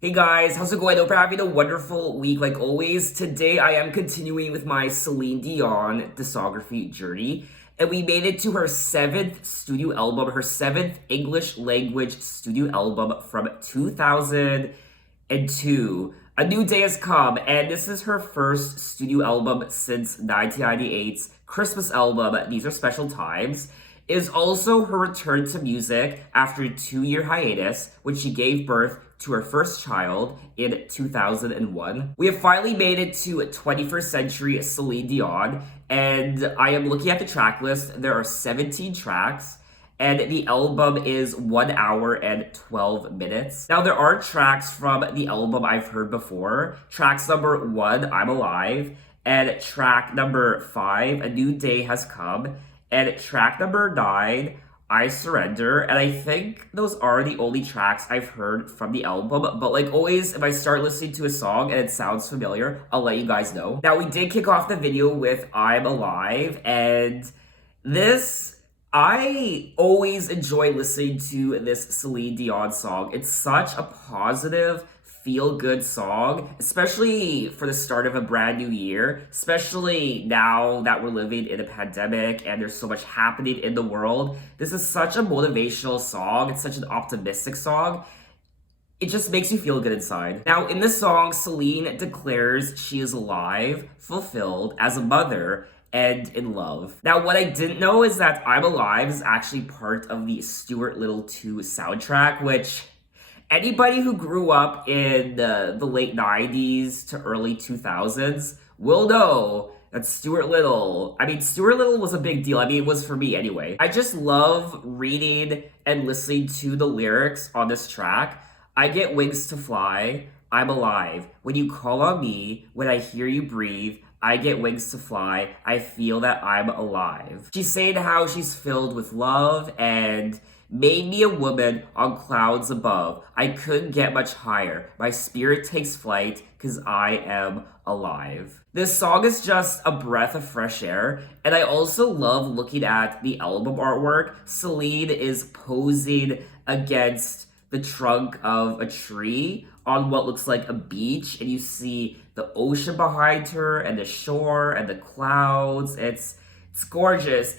Hey guys, how's it going? Hope you're having a wonderful week like always. Today I am continuing with my Celine Dion discography journey, and we made it to her seventh studio album, her seventh English language studio album from 2002. A New Day has come, and this is her first studio album since 1998's Christmas album, These Are Special Times. It is also her return to music after a 2-year hiatus when she gave birth to her first child in 2001. We have finally made it to 21st century Celine Dion, and I am looking at the track list. There are 17 tracks, and the album is 1 hour and 12 minutes. Now, there are tracks from the album I've heard before. Tracks number 1, I'm Alive, and track number 5, A New Day Has Come, and track number 9, I Surrender. And I think those are the only tracks I've heard from the album. But like always, if I start listening to a song and it sounds familiar, I'll let you guys know. Now, we did kick off the video with I'm Alive, and I always enjoy listening to this Celine Dion song. It's such a positive, feel-good song, especially for the start of a brand new year, especially now that we're living in a pandemic and there's so much happening in the world. This is such a motivational song. It's such an optimistic song. It just makes you feel good inside. Now, in this song, Celine declares she is alive, fulfilled as a mother, and in love. Now, what I didn't know is that I'm Alive is actually part of the Stuart Little 2 soundtrack, which anybody who grew up in the late 90s to early 2000s will know that Stuart Little was a big deal. I mean, it was for me anyway. I just love reading and listening to the lyrics on this track. I get wings to fly, I'm alive. When you call on me, when I hear you breathe, I get wings to fly, I feel that I'm alive. She's saying how she's filled with love and made me a woman on clouds above. I couldn't get much higher. My spirit takes flight because I am alive. This song is just a breath of fresh air, and I also love looking at the album artwork. Celine is posing against the trunk of a tree on what looks like a beach, and you see the ocean behind her and the shore and the clouds. It's gorgeous.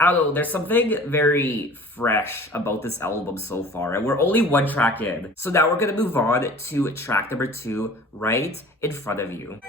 I don't know, there's something very fresh about this album so far, and we're only one track in. So now we're gonna move on to track number 2, Right in Front of You.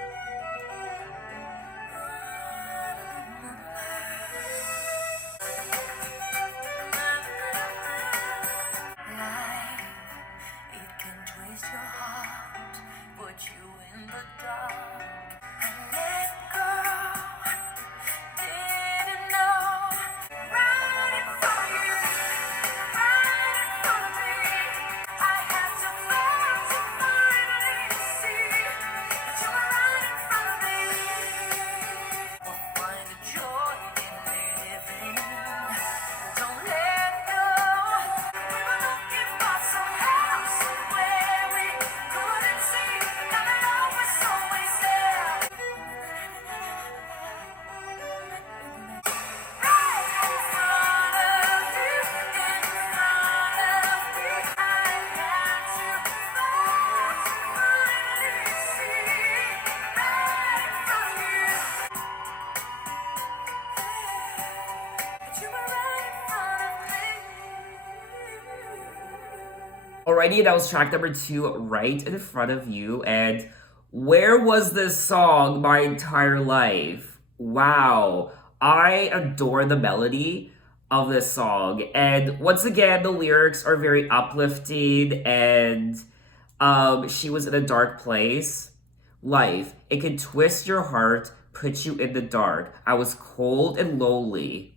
Alrighty, that was track number 2, Right in Front of You. And where was this song my entire life? Wow. I adore the melody of this song. And once again, the lyrics are very uplifting, and she was in a dark place. Life, it can twist your heart, put you in the dark. I was cold and lonely.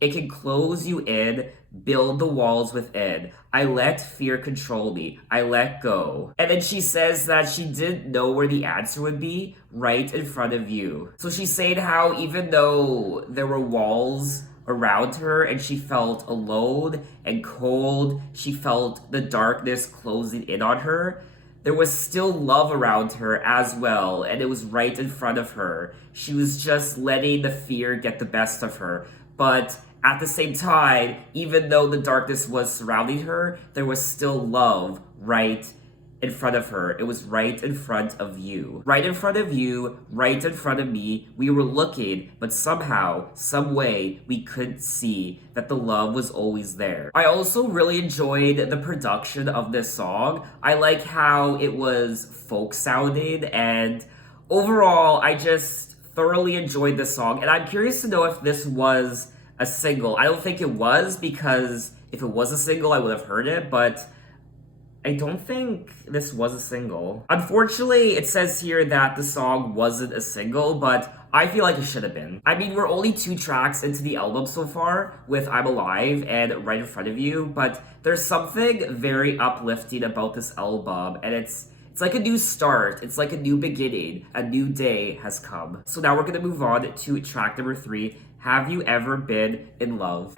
It can close you in, build the walls within. I let fear control me. I let go. And then she says that she didn't know where the answer would be right in front of you. So she's saying how even though there were walls around her and she felt alone and cold, she felt the darkness closing in on her, there was still love around her as well, and it was right in front of her. She was just letting the fear get the best of her. But at the same time, even though the darkness was surrounding her, there was still love right in front of her. It was right in front of you. Right in front of you, right in front of me. We were looking, but somehow, some way, we couldn't see that the love was always there. I also really enjoyed the production of this song. I like how it was folk sounding, and overall, I just thoroughly enjoyed this song. And I'm curious to know if this was a single. I don't think it was, because if it was a single, I would have heard it, but I don't think this was a single. Unfortunately, it says here that the song wasn't a single, but I feel like it should have been. I mean, we're only 2 tracks into the album so far with I'm Alive and Right in Front of You, but there's something very uplifting about this album, and it's like a new start. It's like a new beginning. A new day has come. So now we're gonna move on to track number 3, Have You Ever Been in Love?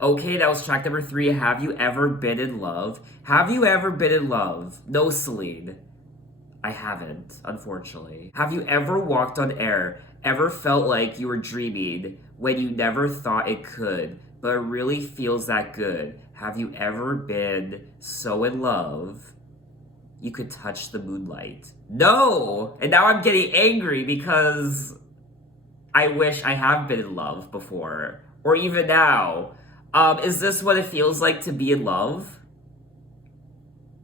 Okay, that was track number 3. Have you ever been in love? Have you ever been in love? No, Celine. I haven't, unfortunately. Have you ever walked on air? Ever felt like you were dreaming when you never thought it could, but it really feels that good? Have you ever been so in love you could touch the moonlight? No! And now I'm getting angry because I wish I have been in love before, or even now. Is this what it feels like to be in love?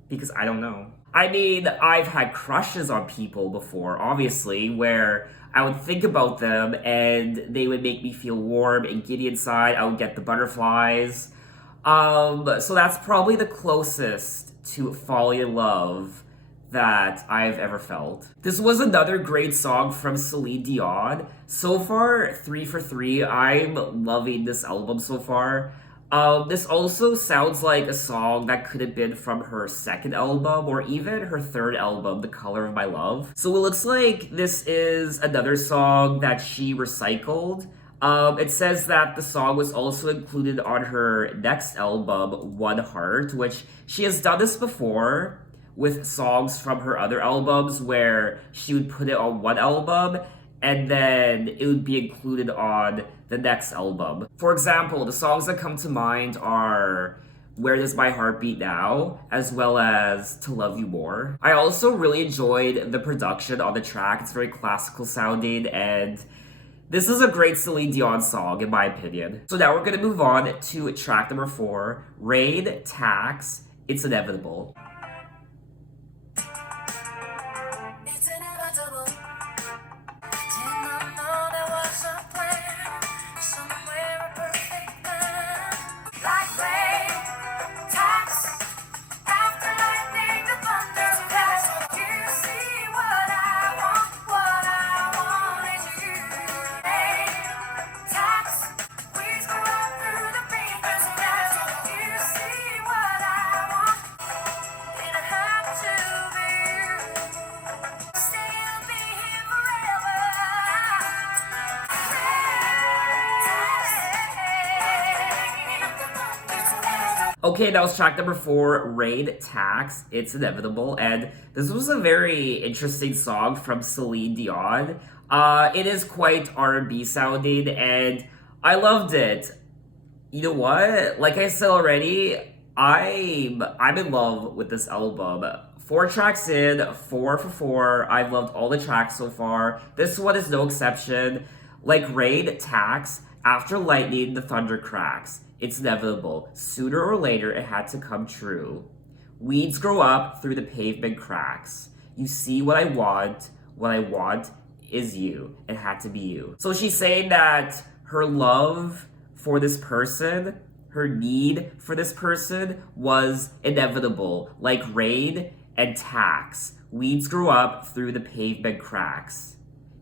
Because I don't know. I mean, I've had crushes on people before, obviously, where I would think about them and they would make me feel warm and giddy inside. I would get the butterflies. So that's probably the closest to falling in love that I've ever felt. This was another great song from Celine Dion. So far, 3 for 3. I'm loving this album so far. This also sounds like a song that could have been from her second album or even her third album, The Color of My Love. So it looks like this is another song that she recycled. It says that the song was also included on her next album, One Heart, which she has done this before with songs from her other albums where she would put it on one album and then it would be included on the next album. For example, the songs that come to mind are Where Does My Heart Beat Now, as well as To Love You More. I also really enjoyed the production on the track. It's very classical sounding, and this is a great Celine Dion song, in my opinion. So now we're gonna move on to track number 4, Rain, Tax, It's Inevitable. Okay, that was track number 4, Rain, Tax, It's Inevitable, and this was a very interesting song from Celine Dion. It is quite R&B sounding, and I loved it. You know what? Like I said already, I'm in love with this album. 4 tracks in, 4 for 4. I've loved all the tracks so far. This one is no exception. Like Rain, Tax, After Lightning, the Thunder Cracks. It's inevitable. Sooner or later, it had to come true. Weeds grow up through the pavement cracks. You see what I want is you. It had to be you. So she's saying that her love for this person, her need for this person was inevitable, like rain and tax. Weeds grow up through the pavement cracks.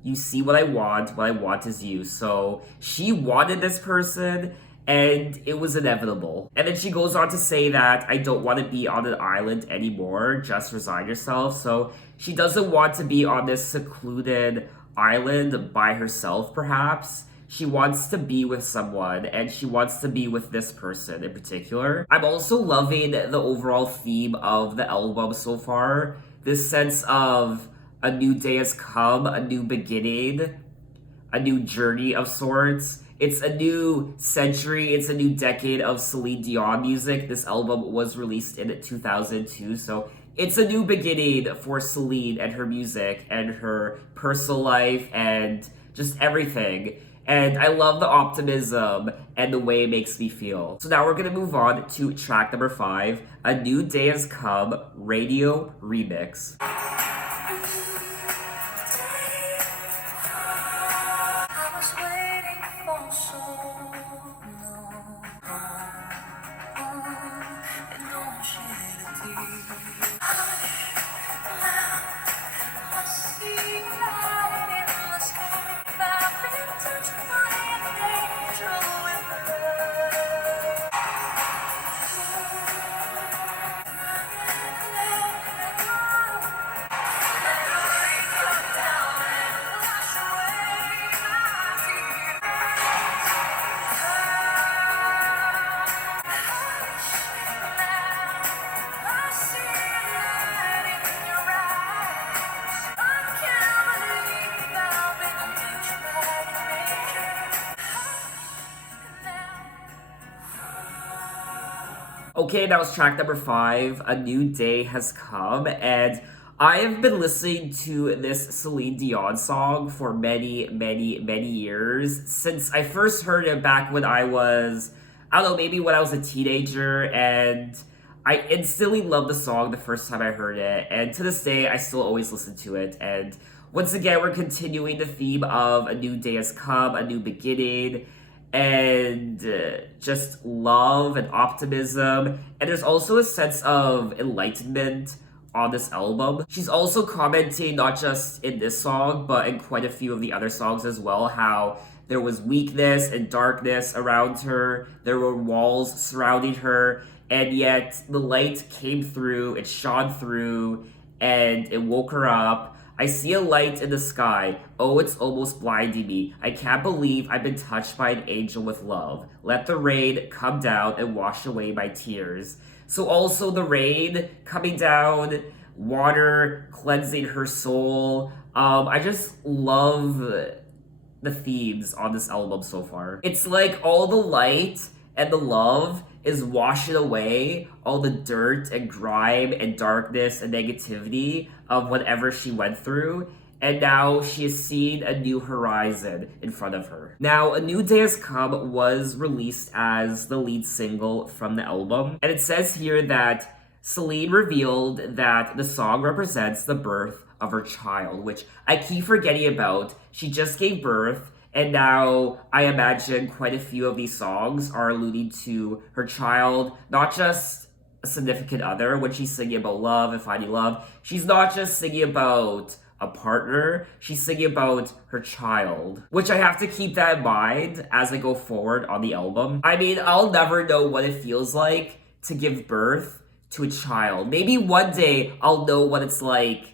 You see what I want is you. So she wanted this person and it was inevitable. And then she goes on to say that I don't want to be on an island anymore, just resign yourself. So she doesn't want to be on this secluded island by herself, perhaps. She wants to be with someone, and she wants to be with this person in particular. I'm also loving the overall theme of the album so far. This sense of a new day has come, a new beginning, a new journey of sorts. It's a new century, it's a new decade of Celine Dion music. This album was released in 2002, so it's a new beginning for Celine and her music and her personal life and just everything. And I love the optimism and the way it makes me feel. So now we're gonna move on to track number 5, A New Day Has Come, Radio Remix. Okay, that was track number 5, A New Day Has Come, and I have been listening to this Celine Dion song for many, many, many years, since I first heard it back when I was, I don't know, maybe when I was a teenager, and I instantly loved the song the first time I heard it, and to this day, I still always listen to it, and once again, we're continuing the theme of A New Day Has Come, a new beginning, and just love and optimism. And there's also a sense of enlightenment on this album. She's also commenting, not just in this song, but in quite a few of the other songs as well, how there was weakness and darkness around her, there were walls surrounding her, and yet the light came through, it shone through, and it woke her up. I see a light in the sky. Oh, it's almost blinding me. I can't believe I've been touched by an angel with love. Let the rain come down and wash away my tears. So also the rain coming down, water cleansing her soul. I just love the themes on this album so far. It's like all the light and the love is washing away all the dirt and grime and darkness and negativity of whatever she went through. And now she has seen a new horizon in front of her. Now, A New Day Has Come was released as the lead single from the album. And it says here that Celine revealed that the song represents the birth of her child, which I keep forgetting about. She just gave birth. And now I imagine quite a few of these songs are alluding to her child, not just a significant other when she's singing about love and finding love. She's not just singing about a partner, she's singing about her child, which I have to keep that in mind as I go forward on the album. I mean, I'll never know what it feels like to give birth to a child. Maybe one day I'll know what it's like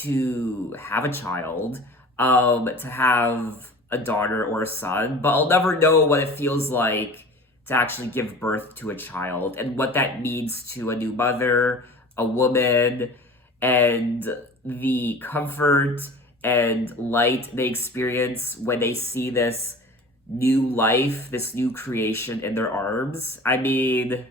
to have a child, to have a daughter or a son, but I'll never know what it feels like to actually give birth to a child and what that means to a new mother, a woman, and the comfort and light they experience when they see this new life, this new creation in their arms. I mean,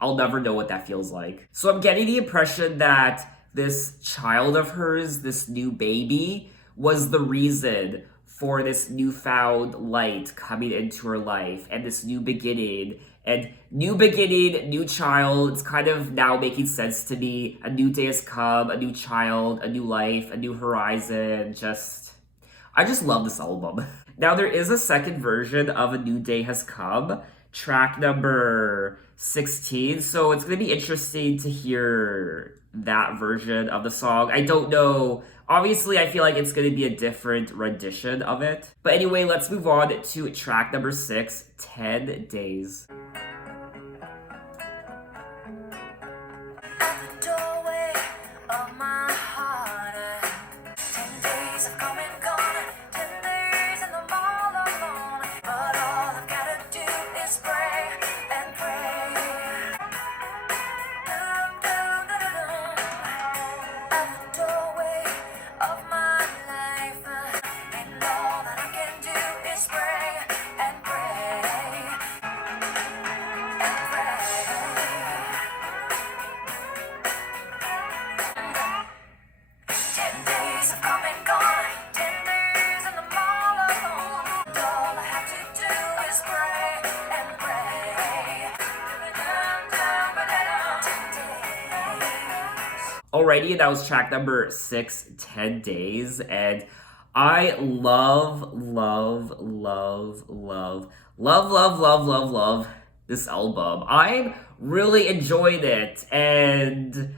I'll never know what that feels like. So I'm getting the impression that this child of hers, this new baby, was the reason for this newfound light coming into her life and this new beginning. And new beginning, new child, it's kind of now making sense to me. A new day has come, a new child, a new life, a new horizon. I just love this album. Now, there is a second version of A New Day Has Come, track number 16. So it's going to be interesting to hear that version of the song. I don't know. Obviously, I feel like it's going to be a different rendition of it. But anyway, let's move on to track number 6, 10 Days. Alrighty, that was track number 6, 10 Days, and I love this album. I'm really enjoying it, and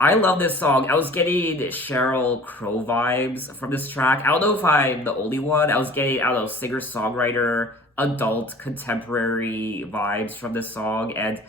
I love this song. I was getting Sheryl Crow vibes from this track. I don't know if I'm the only one. I was getting, I don't know, singer-songwriter, adult, contemporary vibes from this song, and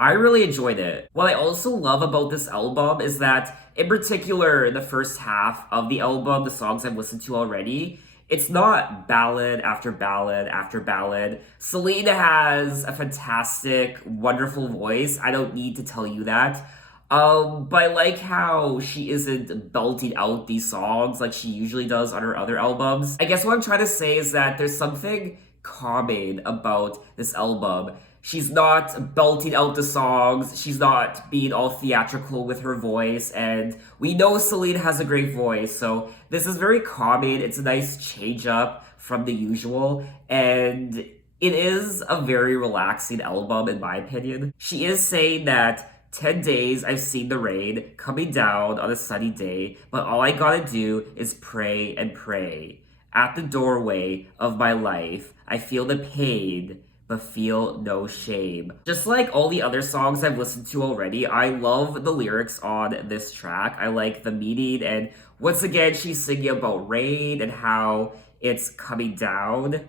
I really enjoyed it. What I also love about this album is that, in particular, the first half of the album, the songs I've listened to already, it's not ballad after ballad after ballad. Celine has a fantastic, wonderful voice. I don't need to tell you that. But I like how she isn't belting out these songs like she usually does on her other albums. I guess what I'm trying to say is that there's something calming about this album. She's not belting out the songs, she's not being all theatrical with her voice, and we know Celine has a great voice, so this is very calming. It's a nice change up from the usual, and it is a very relaxing album in my opinion. She is saying that 10 days I've seen the rain coming down on a sunny day, but all I gotta do is pray and pray. At the doorway of my life, I feel the pain, but feel no shame. Just like all the other songs I've listened to already, I love the lyrics on this track. I like the meaning, and once again, she's singing about rain and how it's coming down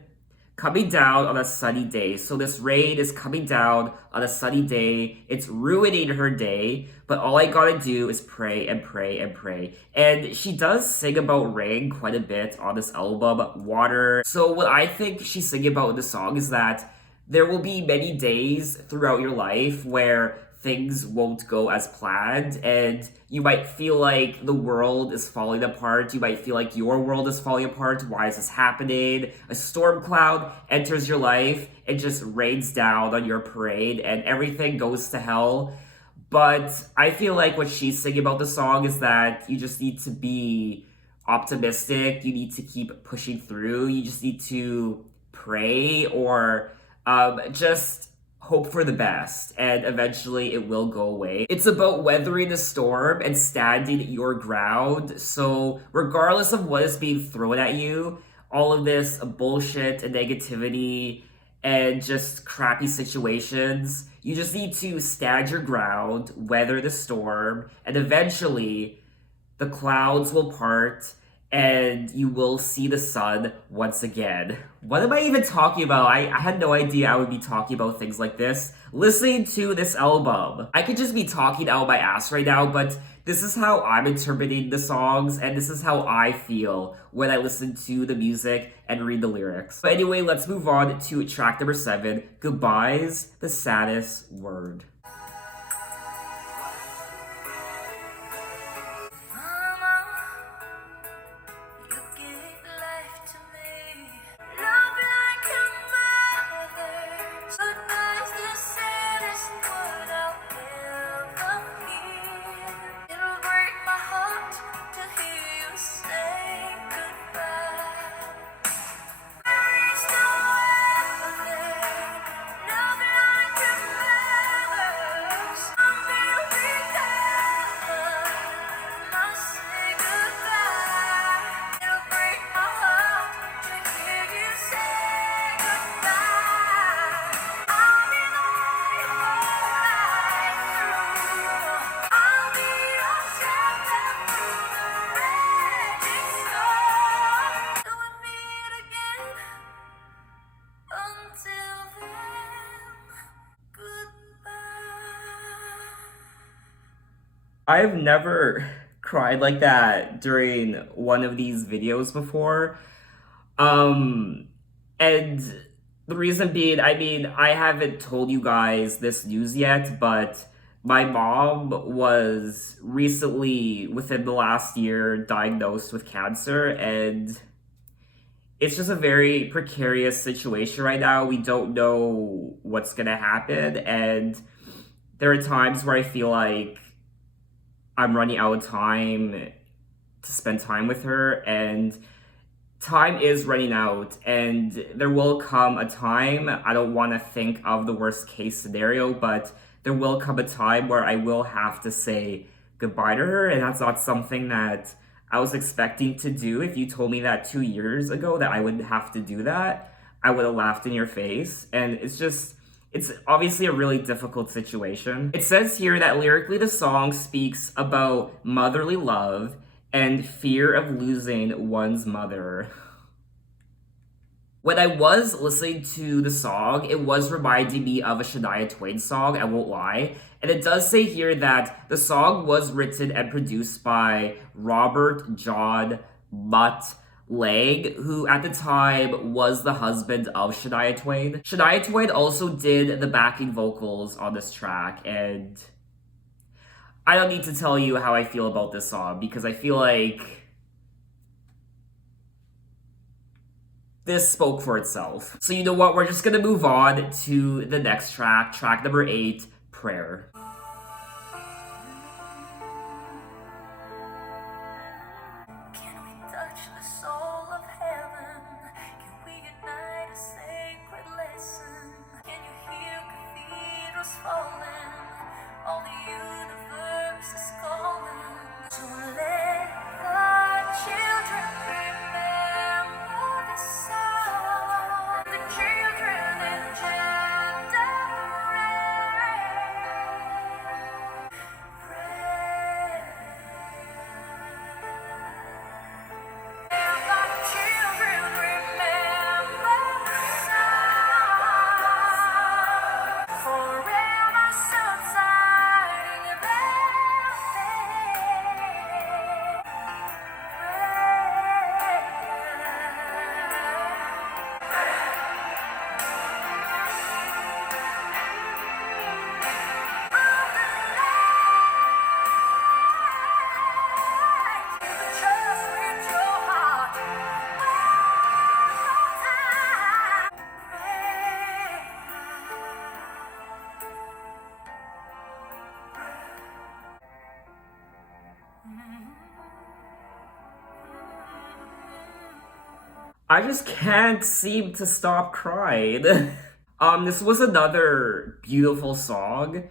on a sunny day. So this rain is coming down on a sunny day. It's ruining her day, but all I gotta do is pray and pray and pray. And she does sing about rain quite a bit on this album, water. So what I think she's singing about in the song is that there will be many days throughout your life where things won't go as planned, and you might feel like the world is falling apart. You might feel like your world is falling apart. Why is this happening? A storm cloud enters your life and just rains down on your parade, and everything goes to hell. But I feel like what she's singing about the song is that you just need to be optimistic. You need to keep pushing through. You just need to pray or just hope for the best, and eventually it will go away. It's about weathering the storm and standing your ground. So regardless of what is being thrown at you, all of this bullshit and negativity and just crappy situations, you just need to stand your ground, weather the storm, and eventually the clouds will part and you will see the sun once again. What am I even talking about? I had no idea I would be talking about things like this. Listening to this album, I could just be talking out my ass right now, but this is how I'm interpreting the songs, and this is how I feel when I listen to the music and read the lyrics. But anyway, let's move on to track number 7, Goodbye's the Saddest Word. I've never cried like that during one of these videos before. Um, and the reason being, I mean, I haven't told you guys this news yet, but my mom was recently, within the last year, diagnosed with cancer, and it's just a very precarious situation right now. We don't know what's gonna happen, and there are times where I feel like I'm running out of time to spend time with her, and time is running out, and there will come a time. I don't want to think of the worst case scenario, but there will come a time where I will have to say goodbye to her, and that's not something that I was expecting to do. If you told me that 2 years ago that I would have to do that, I would have laughed in your face. And it's obviously a really difficult situation. It says here that lyrically the song speaks about motherly love and fear of losing one's mother. When I was listening to the song, it was reminding me of a Shania Twain song, I won't lie. And it does say here that the song was written and produced by Robert John Mutt Lang, who at the time was the husband of Shania Twain. Shania Twain also did the backing vocals on this track, and I don't need to tell you how I feel about this song because I feel like this spoke for itself. So you know what? We're just gonna move on to the next track, track number 8, Prayer. Can we touch the soul of heaven? Can we ignite a sacred lesson? Can you hear cathedrals falling? All the universe is calling. So let the children remember the sound. The children engender pray. Children remember the sound. Forever subsiding their just with your heart. I just can't seem to stop crying. This was another beautiful song.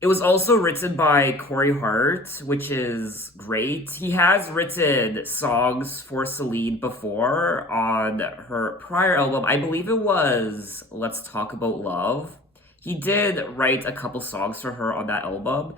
It was also written by Corey Hart, which is great. He has written songs for Celine before on her prior album. I believe it was Let's Talk About Love. He did write a couple songs for her on that album.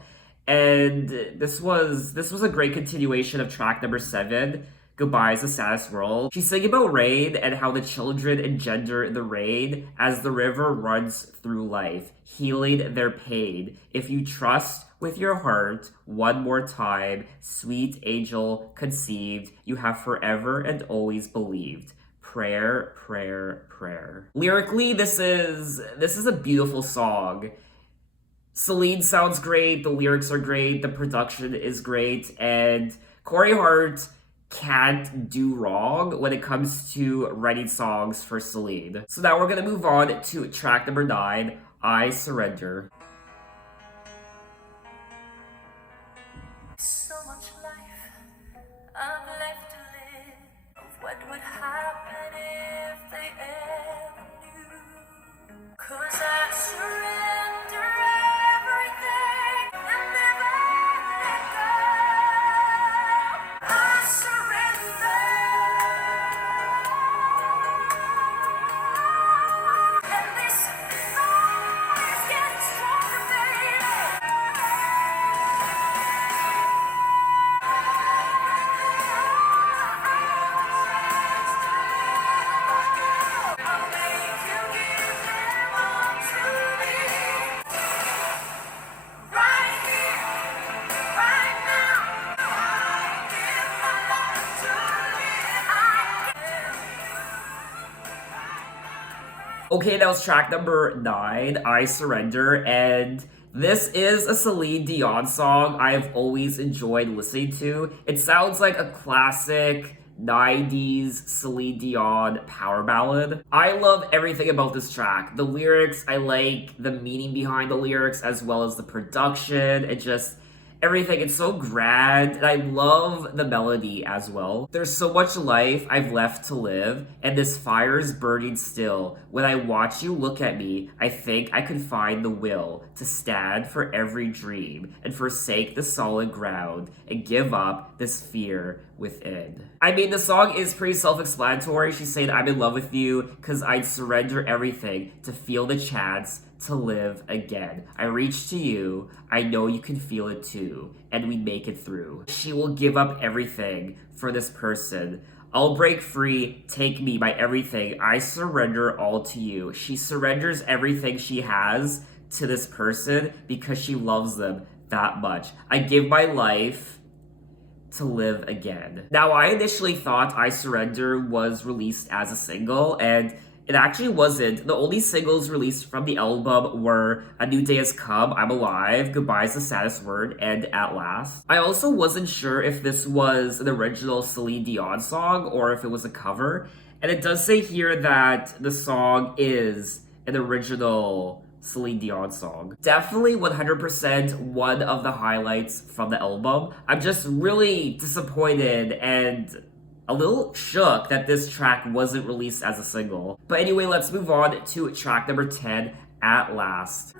And this was a great continuation of track number 7, Goodbye is the Saddest World. She's singing about rain and how the children engender the rain as the river runs through life, healing their pain. If you trust with your heart one more time, sweet angel conceived, you have forever and always believed. Prayer, prayer, prayer. Lyrically, this is a beautiful song. Celine sounds great, the lyrics are great, the production is great, and Corey Hart can't do wrong when it comes to writing songs for Celine. So now we're gonna move on to track number 9, I Surrender. So much life I've left to live. What would happen if they ever knew? 'Cause I surrender everything and never let go. I surrender. And this fight is getting stronger. Okay, that was track number 9, I Surrender, and this is a Celine Dion song I've always enjoyed listening to. It sounds like a classic 90s Celine Dion power ballad. I love everything about this track. The lyrics, I like the meaning behind the lyrics as well as the production. It just everything. It's so grand, and I love the melody as well. There's so much life I've left to live, and this fire's burning still. When I watch you look at me, I think I could find the will to stand for every dream and forsake the solid ground and give up this fear within. I mean, the song is pretty self-explanatory. She's saying, I'm in love with you because I'd surrender everything to feel the chance to live again. I reach to you, I know you can feel it too, and we make it through. She will give up everything for this person. I'll break free, take me, my everything. I surrender all to you. She surrenders everything she has to this person because she loves them that much. I give my life to live again. Now, I initially thought I Surrender was released as a single, and it actually wasn't. The only singles released from the album were A New Day Has Come, I'm Alive, Goodbye's the Saddest Word, and At Last. I also wasn't sure if this was an original Celine Dion song or if it was a cover. And it does say here that the song is an original Celine Dion song. Definitely 100% one of the highlights from the album. I'm just really disappointed and a little shook that this track wasn't released as a single. But anyway, let's move on to track number 10, At Last.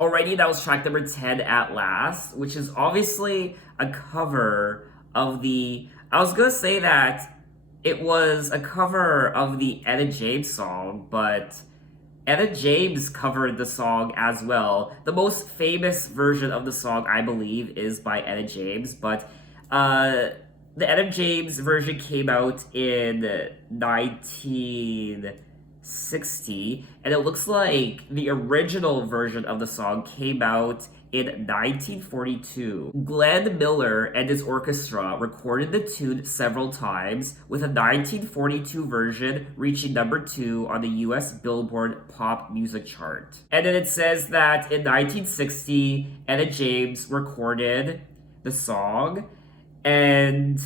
Alrighty, that was track number 10, At Last, which is obviously a cover of the... I was gonna say that it was a cover of the Etta James song, but Etta James covered the song as well. The most famous version of the song, I believe, is by Etta James, but the Etta James version came out in 1960, and it looks like the original version of the song came out in 1942. Glenn Miller and his orchestra recorded the tune several times, with a 1942 version reaching number 2 on the US Billboard Pop Music Chart. And then it says that in 1960, Etta James recorded the song, and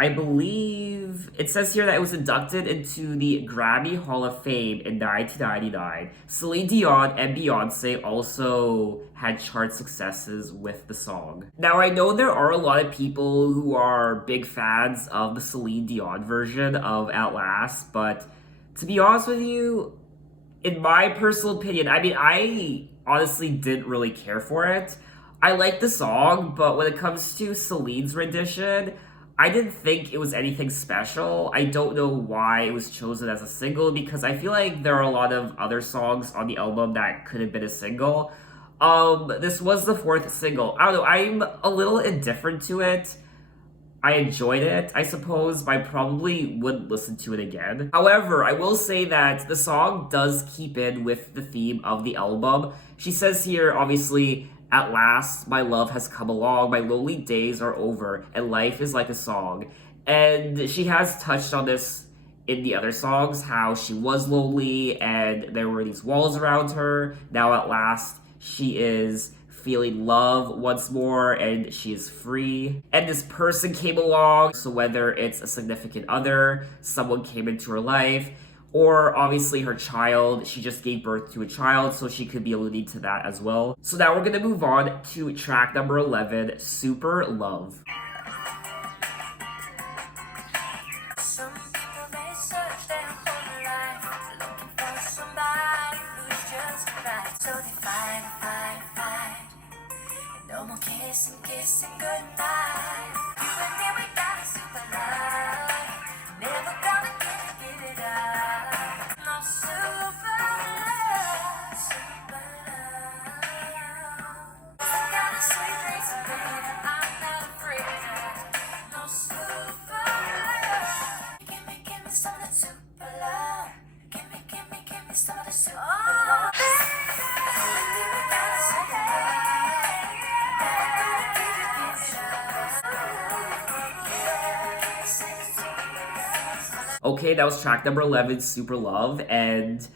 I believe it says here that it was inducted into the Grammy Hall of Fame in 1999. Celine Dion and Beyonce also had chart successes with the song. Now, I know there are a lot of people who are big fans of the Celine Dion version of At Last, but to be honest with you, in my personal opinion, I mean, I honestly didn't really care for it. I like the song, but when it comes to Celine's rendition, I didn't think it was anything special. I don't know why it was chosen as a single because I feel like there are a lot of other songs on the album that could have been a single. This was the 4th single. I don't know, I'm a little indifferent to it. I enjoyed it, I suppose, but I probably wouldn't listen to it again. However, I will say that the song does keep in with the theme of the album. She says here, obviously, at last, my love has come along, my lonely days are over, and life is like a song. And she has touched on this in the other songs, how she was lonely and there were these walls around her. Now at last, she is feeling love once more and she is free. And this person came along, so whether it's a significant other, someone came into her life, or obviously her child, she just gave birth to a child, so she could be alluding to that as well. So now we're gonna move on to track number 11, Super Love. Some people they search their whole life looking for somebody who's just right. So they find some of the super love. Okay, that was track number 11, Super Love. And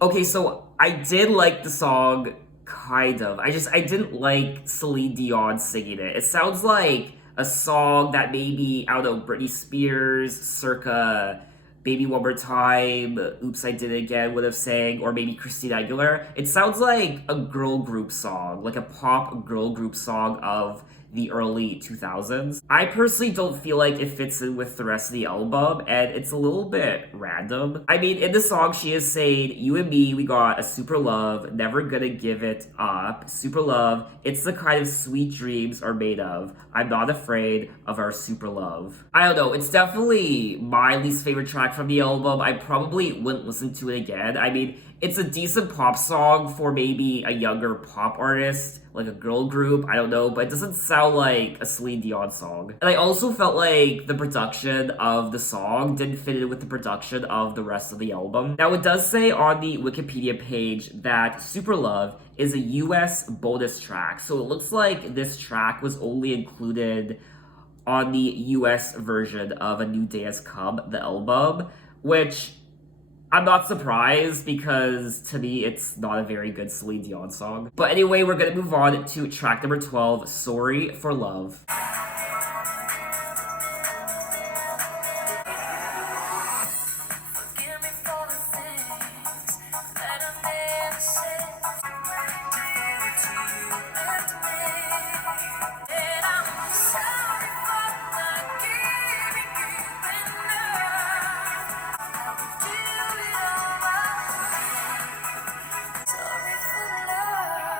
okay, so I did like the song, kind of. I didn't like Celine Dion singing it. It sounds like a song that maybe, I don't know, Britney Spears, circa Baby One More Time, Oops, I Did It Again would have sang, or maybe Christina Aguilera. It sounds like a girl group song, like a pop girl group song of the early 2000s. I personally don't feel like it fits in with the rest of the album, and it's a little bit random. I mean, in the song, she is saying, You and me, we got a super love, never gonna give it up. Super love, it's the kind of sweet dreams are made of. I'm not afraid of our super love. I don't know, it's definitely my least favorite track from the album. I probably wouldn't listen to it again. I mean, it's a decent pop song for maybe a younger pop artist, like a girl group, I don't know, but it doesn't sound like a Celine Dion song. And I also felt like the production of the song didn't fit in with the production of the rest of the album. Now, it does say on the Wikipedia page that Super Love is a US bonus track, so it looks like this track was only included on the US version of A New Day Has Come, the album, which I'm not surprised because to me it's not a very good Celine Dion song. But anyway, we're gonna move on to track number 12, Sorry for Love. Forgive me for the things that I've never said. Devoted to you and me. And I'm sorry for not giving you enough. I will do it all again. Sorry for love.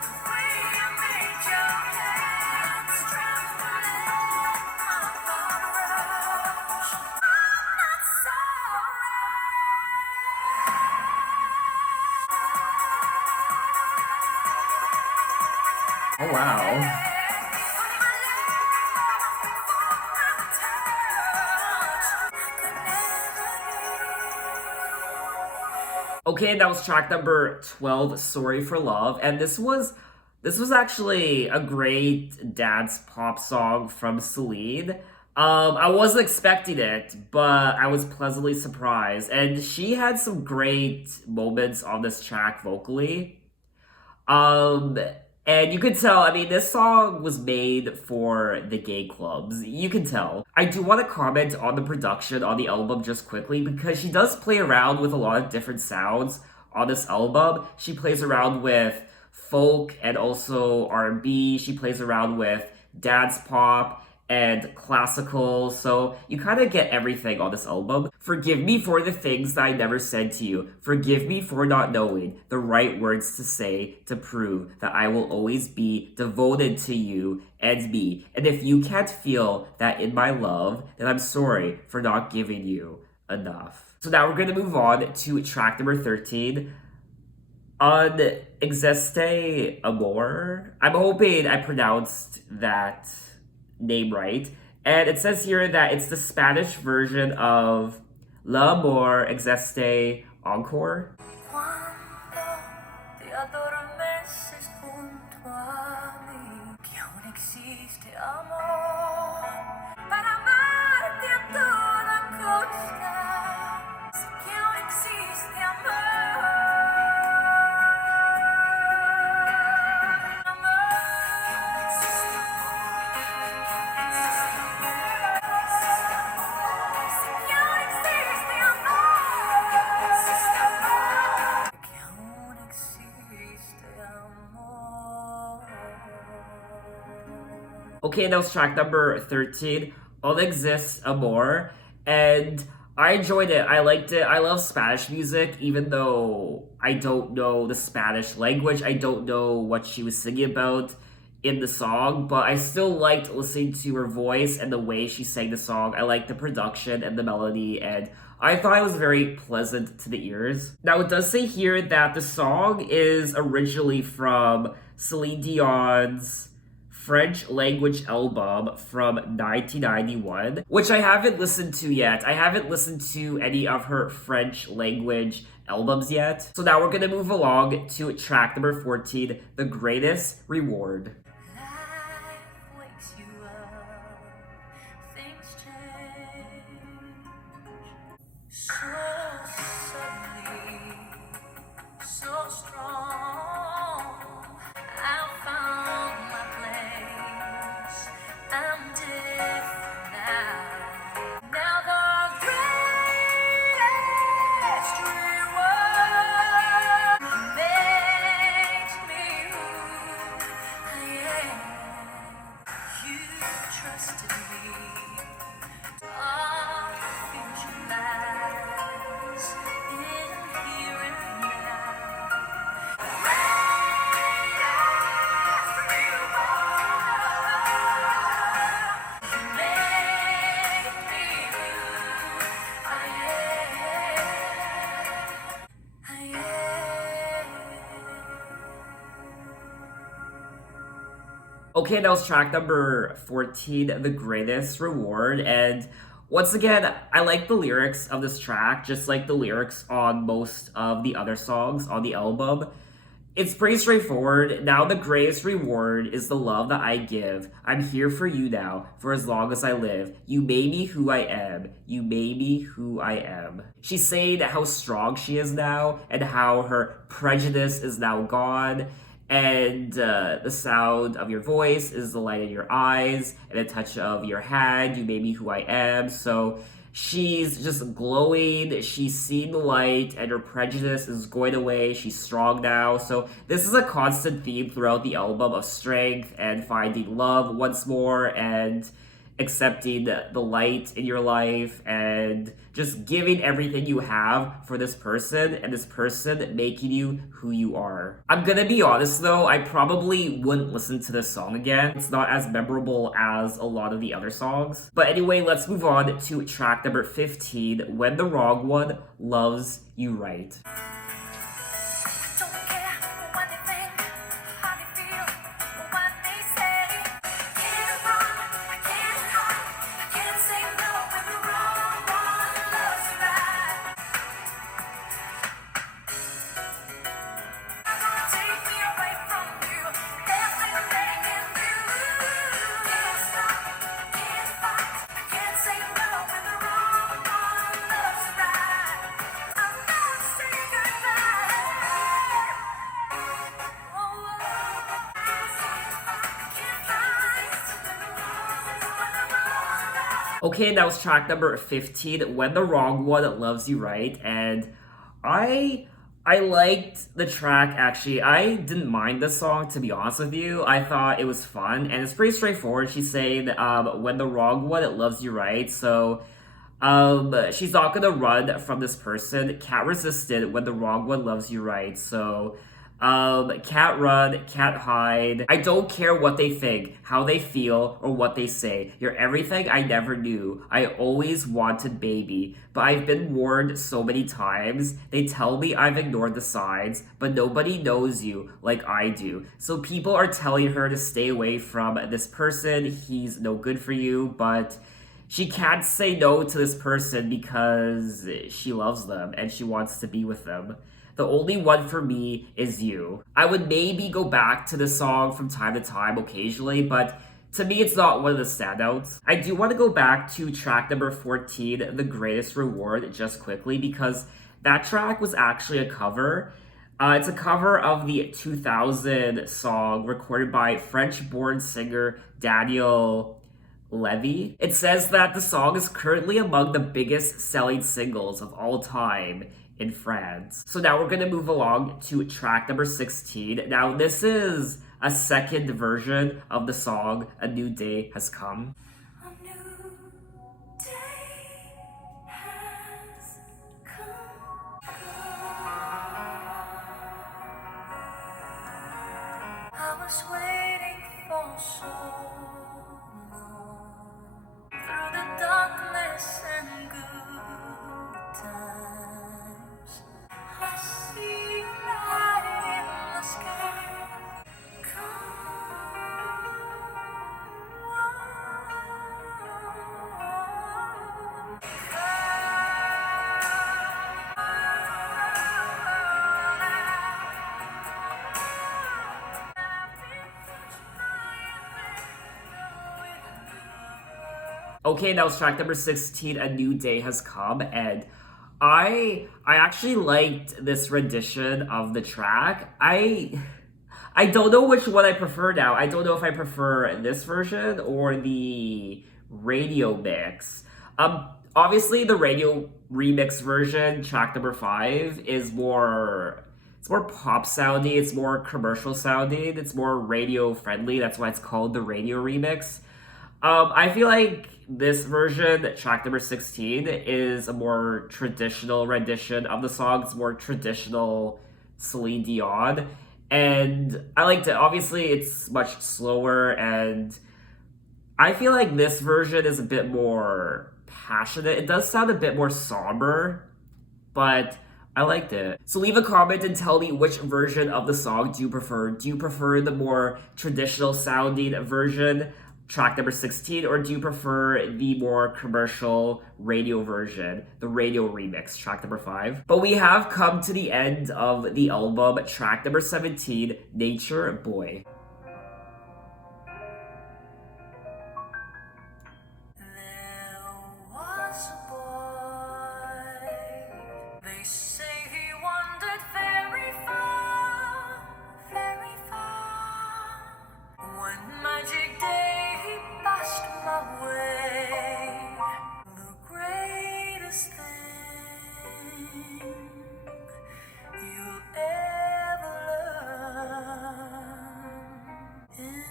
The way you made your hands tremble in my rush. I'm not sorry. Oh wow. Okay, that was track number 12, Sorry for Love. And this was actually a great dance pop song from Celine. I wasn't expecting it, but I was pleasantly surprised. And she had some great moments on this track vocally. Um, and you could tell, I mean, this song was made for the gay clubs. You can tell. I do want to comment on the production on the album just quickly because she does play around with a lot of different sounds on this album. She plays around with folk and also R&B. She plays around with dance pop and classical, so you kind of get everything on this album. Forgive me for the things that I never said to you. Forgive me for not knowing the right words to say to prove that I will always be devoted to you and me. And if you can't feel that in my love, then I'm sorry for not giving you enough. So now we're gonna move on to track number 13. On Existe Amor. I'm hoping I pronounced that name right. And it says here that it's the Spanish version of L'Amor Existe Encore. Cuando te adormeces junto a mí, que aún existe amor para amarte a toda costa. Sé que aún existe amor. Sé que aún existe amor. Que aún existe amor. Okay, that was track number 13, All Exists Amor. And I enjoyed it. I liked it. I love Spanish music, even though I don't know the Spanish language. I don't know what she was singing about in the song, but I still liked listening to her voice and the way she sang the song. I liked the production and the melody, and I thought it was very pleasant to the ears. Now, it does say here that the song is originally from Celine Dion's French language album from 1991, which I haven't listened to yet. I haven't listened to any of her French language albums yet. So now we're gonna move along to track number 14, The Greatest Reward. Life wakes you up, things change so suddenly, so strong. I found my place. I'm different now. Now the greatest reward makes me who I am. You trusted me. Our future lies in here and now. Greatest reward make me who I am. I am. Okay, that was track number 14, The Greatest Reward. And once again, I like the lyrics of this track, just like the lyrics on most of the other songs on the album. It's pretty straightforward. Now the greatest reward is the love that I give. I'm here for you now, for as long as I live. You made me who I am. You made me who I am. She's saying how strong she is now and how her prejudice is now gone. And the sound of your voice is the light in your eyes and a touch of your hand. You made me who I am. So she's just glowing. She's seen the light and her prejudice is going away. She's strong now. So this is a constant theme throughout the album of strength and finding love once more and accepting the light in your life and just giving everything you have for this person and this person making you who you are. I'm gonna be honest though, I probably wouldn't listen to this song again. It's not as memorable as a lot of the other songs. But anyway, let's move on to track number 15, When the Wrong One Loves You Right. Don't care what they think, how they feel, or what they say. Can't run, I can't hide, I can't say no when the wrong one loves you right. Not gonna take me away from you. There's nothing they can do. Can't stop, can't fight, I can't say no when the wrong one loves you right. I'm gonna say goodbye. Okay, that was track number 15, When the Wrong One Loves You Right. And I liked the track actually. I didn't mind the song, to be honest with you. I thought it was fun and it's pretty straightforward. She's saying when the wrong one loves you right. So she's not gonna run from this person. Can't resist it when the wrong one loves you right. So can't run, can't hide. I don't care what they think, how they feel, or what they say. You're everything I never knew. I always wanted baby, but I've been warned so many times. They tell me I've ignored the signs, but nobody knows you like I do. So people are telling her to stay away from this person. He's no good for you, but she can't say no to this person because she loves them and she wants to be with them. The only one for me is you. I would maybe go back to the song from time to time occasionally, but to me it's not one of the standouts. I do want to go back to track number 14, The Greatest Reward, just quickly because that track was actually a cover. It's a cover of the 2000 song recorded by French-born singer Daniel Levy. It says that the song is currently among the biggest selling singles of all time in France. So now we're gonna move along to track number 16. Now this is a second version of the song A New Day Has Come. A new day has come. I was waiting for so long through the darkness and good times. I see light in the sky. Come. Okay, now it's track number 16, A New Day Has Come, and I actually liked this rendition of the track. I don't know which one I prefer now. I don't know if I prefer this version or the radio mix. Obviously the radio remix version, track number 5, is more it's more pop sounding, it's more commercial sounding, it's more radio friendly. That's why it's called the radio remix. I feel like this version, track number 16, is a more traditional rendition of the song. It's more traditional Celine Dion. And I liked it. Obviously, it's much slower, and I feel like this version is a bit more passionate. It does sound a bit more somber, but I liked it. So leave a comment and tell me which version of the song do you prefer. Do you prefer the more traditional sounding version, track number 16, or do you prefer the more commercial radio version, the radio remix, track number 5? But we have come to the end of the album, track number 17, Nature Boy. There was a boy. They say he wandered very far, very far. One magic day he passed my way. The greatest thing you'll ever learn in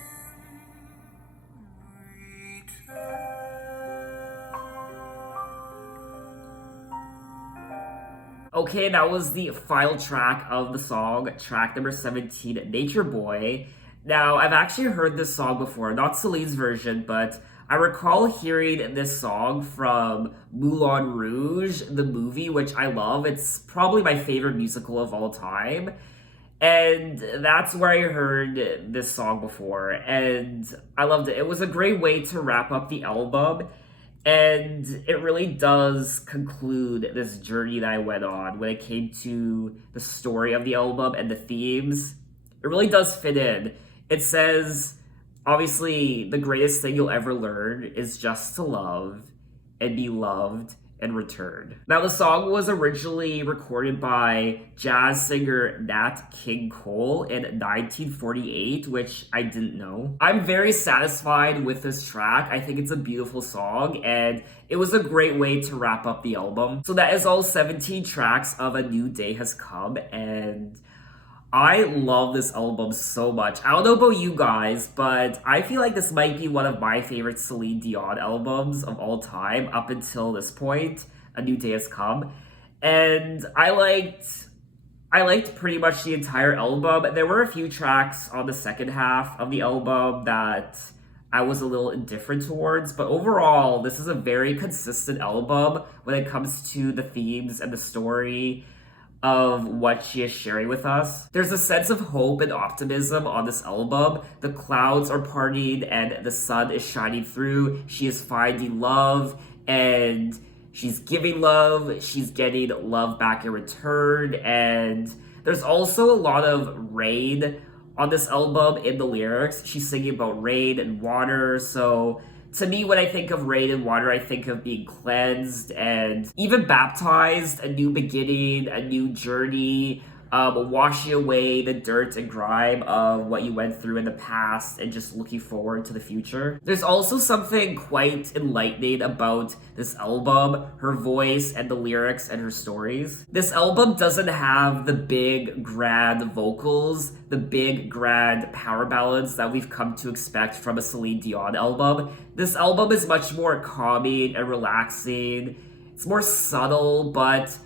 Okay, that was the final track of the song, track number 17, Nature Boy. Now, I've actually heard this song before, not Celine's version, but I recall hearing this song from Moulin Rouge, the movie, which I love. It's probably my favorite musical of all time. And that's where I heard this song before, and I loved it. It was a great way to wrap up the album, and it really does conclude this journey that I went on when it came to the story of the album and the themes. It really does fit in. It says, obviously, the greatest thing you'll ever learn is just to love and be loved and returned. Now, the song was originally recorded by jazz singer Nat King Cole in 1948, which I didn't know. I'm very satisfied with this track. I think it's a beautiful song, and it was a great way to wrap up the album. So that is all 17 tracks of A New Day Has Come, and I love this album so much. I don't know about you guys, but I feel like this might be one of my favorite Celine Dion albums of all time up until this point, A New Day Has Come. And I liked pretty much the entire album. There were a few tracks on the second half of the album that I was a little indifferent towards, but overall, this is a very consistent album when it comes to the themes and the story of what she is sharing with us. There's a sense of hope and optimism on this album. The clouds are parting and the sun is shining through. She is finding love and she's giving love. She's getting love back in return. And there's also a lot of rain on this album in the lyrics. She's singing about rain and water. So to me, when I think of rain and water, I think of being cleansed and even baptized, a new beginning, a new journey, washing away the dirt and grime of what you went through in the past and just looking forward to the future. There's also something quite enlightening about this album, her voice and the lyrics and her stories. This album doesn't have the big, grand vocals, the big, grand power ballads that we've come to expect from a Celine Dion album. This album is much more calming and relaxing. It's more subtle, but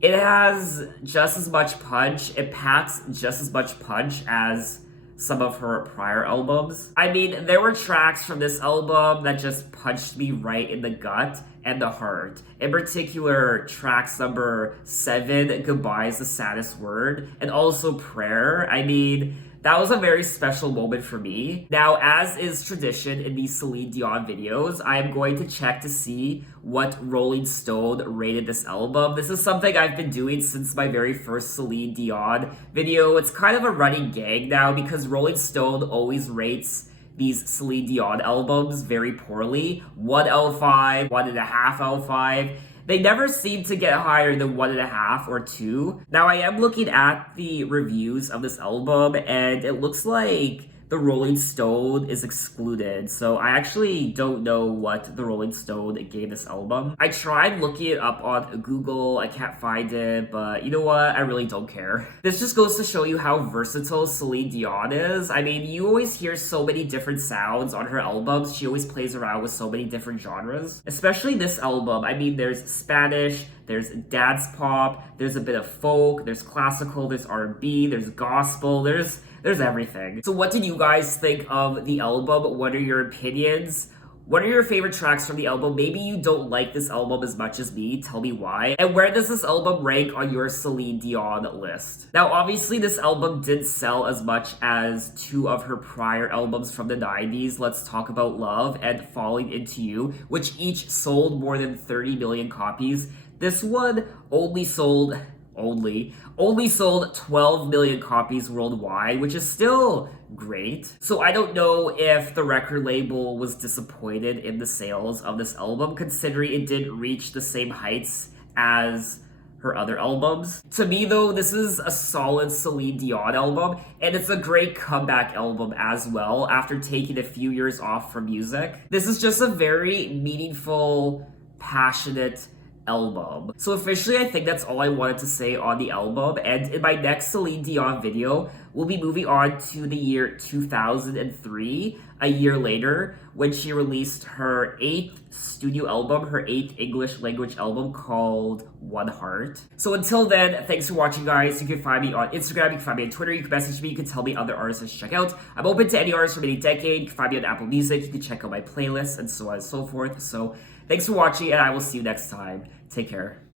it has just as much punch. It packs just as much punch as some of her prior albums. I mean, there were tracks from this album that just punched me right in the gut and the heart. In particular, tracks number 7, Goodbye is the Saddest Word, and also Prayer. I mean, that was a very special moment for me. Now, as is tradition in these Celine Dion videos, I am going to check to see what Rolling Stone rated this album. This is something I've been doing since my very first Celine Dion video. It's kind of a running gag now because Rolling Stone always rates these Celine Dion albums very poorly. 1 out of 5, 1.5 out of 5. They never seem to get higher than 1.5 or 2. Now, I am looking at the reviews of this album, and it looks like the Rolling Stone is excluded, so I actually don't know what the Rolling Stone gave this album. I tried looking it up on Google, I can't find it, but you know what? I really don't care. This just goes to show you how versatile Celine Dion is. I mean, you always hear so many different sounds on her albums. She always plays around with so many different genres. Especially this album. I mean, there's Spanish, there's dance pop, there's a bit of folk, there's classical, there's R&B, there's gospel, there's everything. So what did you guys think of the album? What are your opinions? What are your favorite tracks from the album? Maybe you don't like this album as much as me. Tell me why. And where does this album rank on your Celine Dion list? Now, obviously, this album didn't sell as much as 2 of her prior albums from the 90s. Let's Talk About Love and Falling Into You, which each sold more than 30 million copies. This one only sold 12 million copies worldwide, which is still great. So I don't know if the record label was disappointed in the sales of this album, considering it didn't reach the same heights as her other albums. To me though, this is a solid Celine Dion album, and it's a great comeback album as well after taking a few years off from music. This is just a very meaningful, passionate album. So officially, I think that's all I wanted to say on the album, and in my next Celine Dion video, we'll be moving on to the year 2003, a year later, when she released her 8th studio album, her 8th English language album called One Heart. So until then, thanks for watching, guys. You can find me on Instagram, you can find me on Twitter, you can message me, you can tell me other artists I should check out. I'm open to any artists from any decade. You can find me on Apple Music, you can check out my playlists, and so on and so forth. So thanks for watching, and I will see you next time. Take care.